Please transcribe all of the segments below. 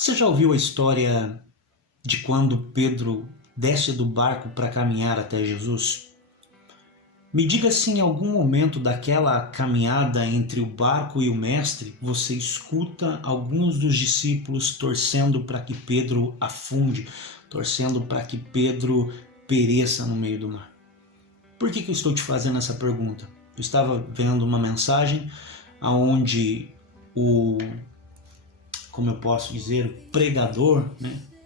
Você já ouviu a história de quando Pedro desce do barco para caminhar até Jesus? Me diga se em algum momento daquela caminhada entre o barco e o mestre, você escuta alguns dos discípulos torcendo para que Pedro afunde, torcendo para que Pedro pereça no meio do mar. Por que eu estou te fazendo essa pergunta? Eu estava vendo uma mensagem onde como eu posso dizer, o pregador,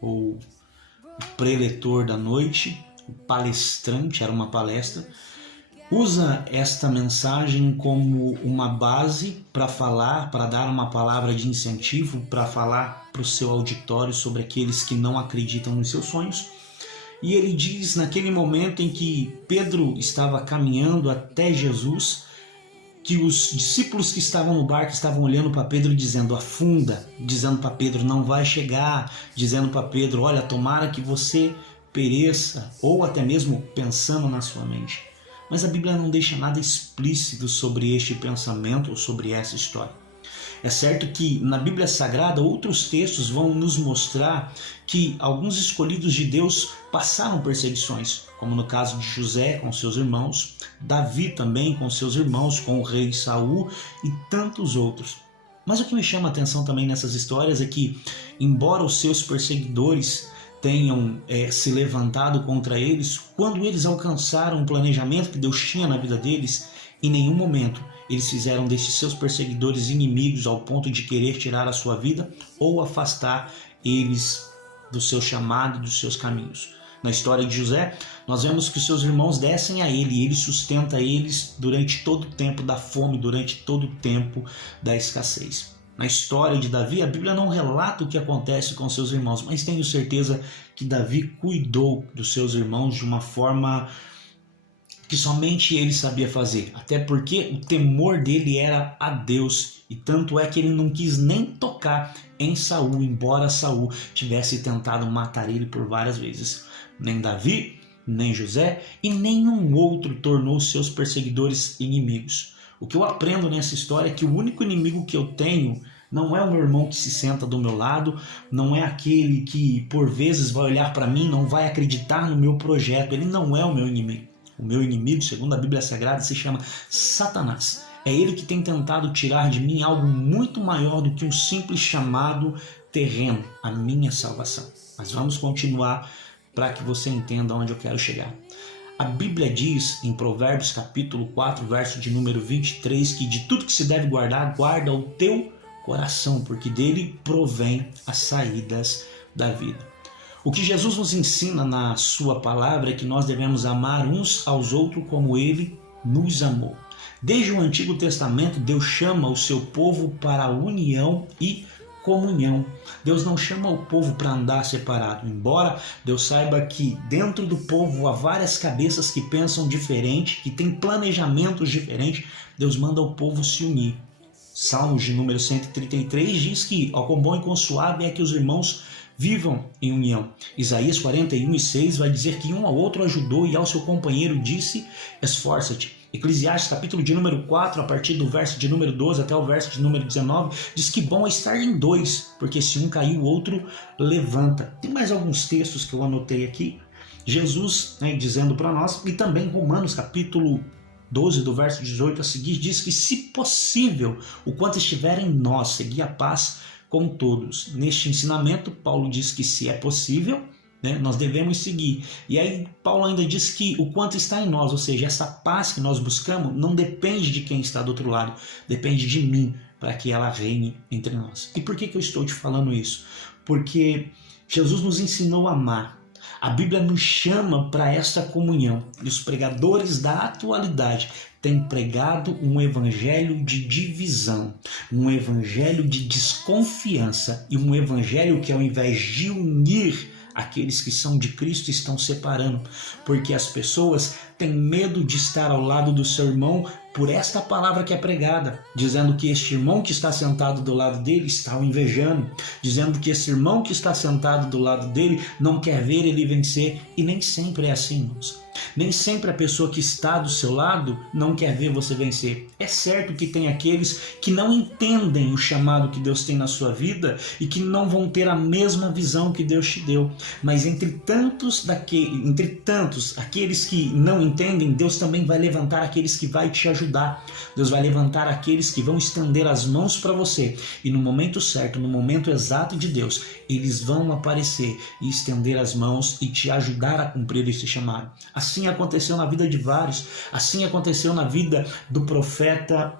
ou o preletor da noite, o palestrante, era uma palestra, usa esta mensagem como uma base para falar, para dar uma palavra de incentivo, para falar para o seu auditório sobre aqueles que não acreditam nos seus sonhos. E ele diz, naquele momento em que Pedro estava caminhando até Jesus, que os discípulos que estavam no barco estavam olhando para Pedro dizendo afunda, dizendo para Pedro não vai chegar, dizendo para Pedro, olha, tomara que você pereça, ou até mesmo pensando na sua mente. Mas a Bíblia não deixa nada explícito sobre este pensamento ou sobre essa história. É certo que na Bíblia Sagrada outros textos vão nos mostrar que alguns escolhidos de Deus passaram perseguições, como no caso de José com seus irmãos, Davi também com seus irmãos, com o rei Saul e tantos outros. Mas o que me chama a atenção também nessas histórias é que, embora os seus perseguidores tenham se levantado contra eles, quando eles alcançaram o planejamento que Deus tinha na vida deles, em nenhum momento eles fizeram desses seus perseguidores inimigos ao ponto de querer tirar a sua vida ou afastar eles do seu chamado, dos seus caminhos. Na história de José, nós vemos que os seus irmãos descem a ele e ele sustenta eles durante todo o tempo da fome, durante todo o tempo da escassez. Na história de Davi, a Bíblia não relata o que acontece com seus irmãos, mas tenho certeza que Davi cuidou dos seus irmãos de uma forma que somente ele sabia fazer, até porque o temor dele era a Deus, e tanto é que ele não quis nem tocar em Saul, embora Saul tivesse tentado matar ele por várias vezes. Nem Davi, nem José e nenhum outro tornou seus perseguidores inimigos. O que eu aprendo nessa história é que o único inimigo que eu tenho não é o meu irmão que se senta do meu lado, não é aquele que por vezes vai olhar para mim, não vai acreditar no meu projeto, ele não é o meu inimigo. O meu inimigo, segundo a Bíblia Sagrada, se chama Satanás. É ele que tem tentado tirar de mim algo muito maior do que um simples chamado terreno, a minha salvação. Mas vamos continuar para que você entenda onde eu quero chegar. A Bíblia diz em Provérbios capítulo 4, verso de número 23, que de tudo que se deve guardar, guarda o teu coração, porque dele provém as saídas da vida. O que Jesus nos ensina na sua palavra é que nós devemos amar uns aos outros como ele nos amou. Desde o Antigo Testamento, Deus chama o seu povo para a união e comunhão. Deus não chama o povo para andar separado, embora Deus saiba que dentro do povo há várias cabeças que pensam diferente, que têm planejamentos diferentes, Deus manda o povo se unir. Salmos de número 133 diz que, ó, quão bom e quão suave é que os irmãos vivam em união. Isaías 41:6 vai dizer que um ao outro ajudou e ao seu companheiro disse, esforça-te. Eclesiastes capítulo de número 4, a partir do verso de número 12 até o verso de número 19, diz que bom é estar em dois, porque se um cair, o outro levanta. Tem mais alguns textos que eu anotei aqui. Jesus, dizendo para nós, e também Romanos capítulo 12, do verso 18 a seguir, diz que se possível, o quanto estiver em nós, seguir a paz com todos. Neste ensinamento, Paulo diz que se é possível, nós devemos seguir. E aí Paulo ainda diz que o quanto está em nós, ou seja, essa paz que nós buscamos não depende de quem está do outro lado, depende de mim, para que ela reine entre nós. E por que eu estou te falando isso? Porque Jesus nos ensinou a amar. A Bíblia nos chama para essa comunhão. E os pregadores da atualidade têm pregado um evangelho de divisão, um evangelho de desconfiança e um evangelho que, ao invés de unir aqueles que são de Cristo, estão separando, porque as pessoas têm medo de estar ao lado do seu irmão por esta palavra que é pregada, dizendo que este irmão que está sentado do lado dele está o invejando, dizendo que esse irmão que está sentado do lado dele não quer ver ele vencer, e nem sempre é assim, irmãos. Nem sempre a pessoa que está do seu lado não quer ver você vencer. É certo que tem aqueles que não entendem o chamado que Deus tem na sua vida e que não vão ter a mesma visão que Deus te deu. Mas entre tantos, aqueles que não entendem, Deus também vai levantar aqueles que vai te ajudar. Deus vai levantar aqueles que vão estender as mãos para você. E no momento certo, no momento exato de Deus, eles vão aparecer e estender as mãos e te ajudar a cumprir esse chamado. Assim aconteceu na vida de vários, assim aconteceu na vida do profeta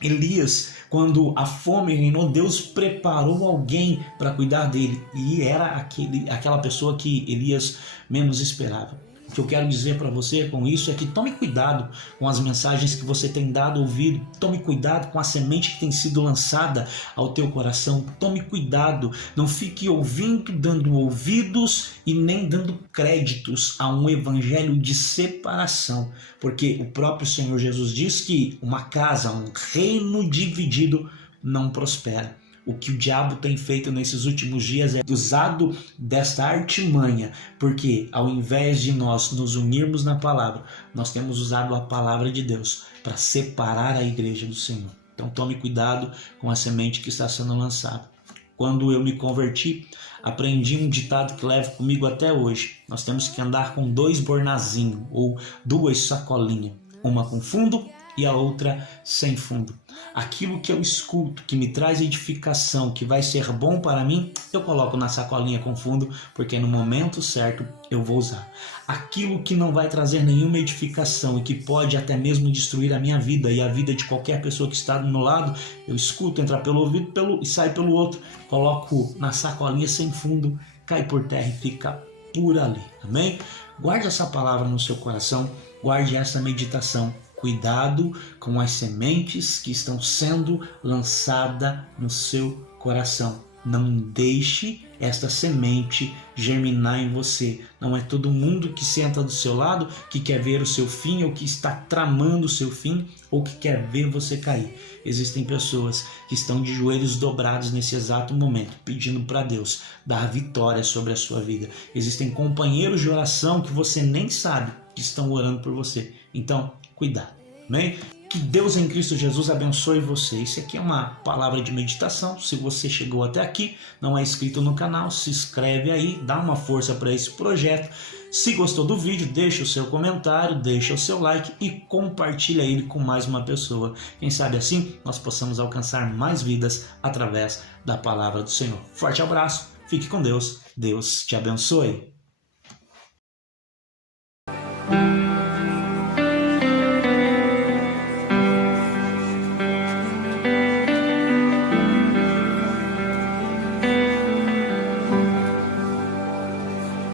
Elias. Quando a fome reinou, Deus preparou alguém para cuidar dele, e era aquela pessoa que Elias menos esperava. O que eu quero dizer para você com isso é que tome cuidado com as mensagens que você tem dado ouvido, tome cuidado com a semente que tem sido lançada ao teu coração, tome cuidado, não fique ouvindo, dando ouvidos e nem dando créditos a um evangelho de separação, porque o próprio Senhor Jesus diz que uma casa, um reino dividido não prospera. O que o diabo tem feito nesses últimos dias é usado desta artimanha, porque ao invés de nós nos unirmos na palavra, nós temos usado a palavra de Deus para separar a igreja do Senhor. Então tome cuidado com a semente que está sendo lançada. Quando eu me converti, aprendi um ditado que levo comigo até hoje. Nós temos que andar com 2 bornazinhos ou 2 sacolinhas, uma com fundo e a outra sem fundo. Aquilo que eu escuto, que me traz edificação, que vai ser bom para mim, eu coloco na sacolinha com fundo, porque no momento certo eu vou usar. Aquilo que não vai trazer nenhuma edificação e que pode até mesmo destruir a minha vida e a vida de qualquer pessoa que está do meu lado, eu escuto, entra pelo ouvido e sai pelo outro, coloco na sacolinha sem fundo, cai por terra e fica por ali. Amém? Guarde essa palavra no seu coração, guarde essa meditação. Cuidado com as sementes que estão sendo lançadas no seu coração. Não deixe esta semente germinar em você. Não é todo mundo que senta do seu lado que quer ver o seu fim, ou que está tramando o seu fim, ou que quer ver você cair. Existem pessoas que estão de joelhos dobrados nesse exato momento, pedindo para Deus dar vitória sobre a sua vida. Existem companheiros de oração que você nem sabe que estão orando por você. Então, cuidado, amém? Que Deus em Cristo Jesus abençoe você. Isso aqui é uma palavra de meditação. Se você chegou até aqui, não é inscrito no canal, se inscreve aí, dá uma força para esse projeto. Se gostou do vídeo, deixa o seu comentário, deixa o seu like e compartilha ele com mais uma pessoa. Quem sabe assim nós possamos alcançar mais vidas através da palavra do Senhor. Forte abraço, fique com Deus, Deus te abençoe.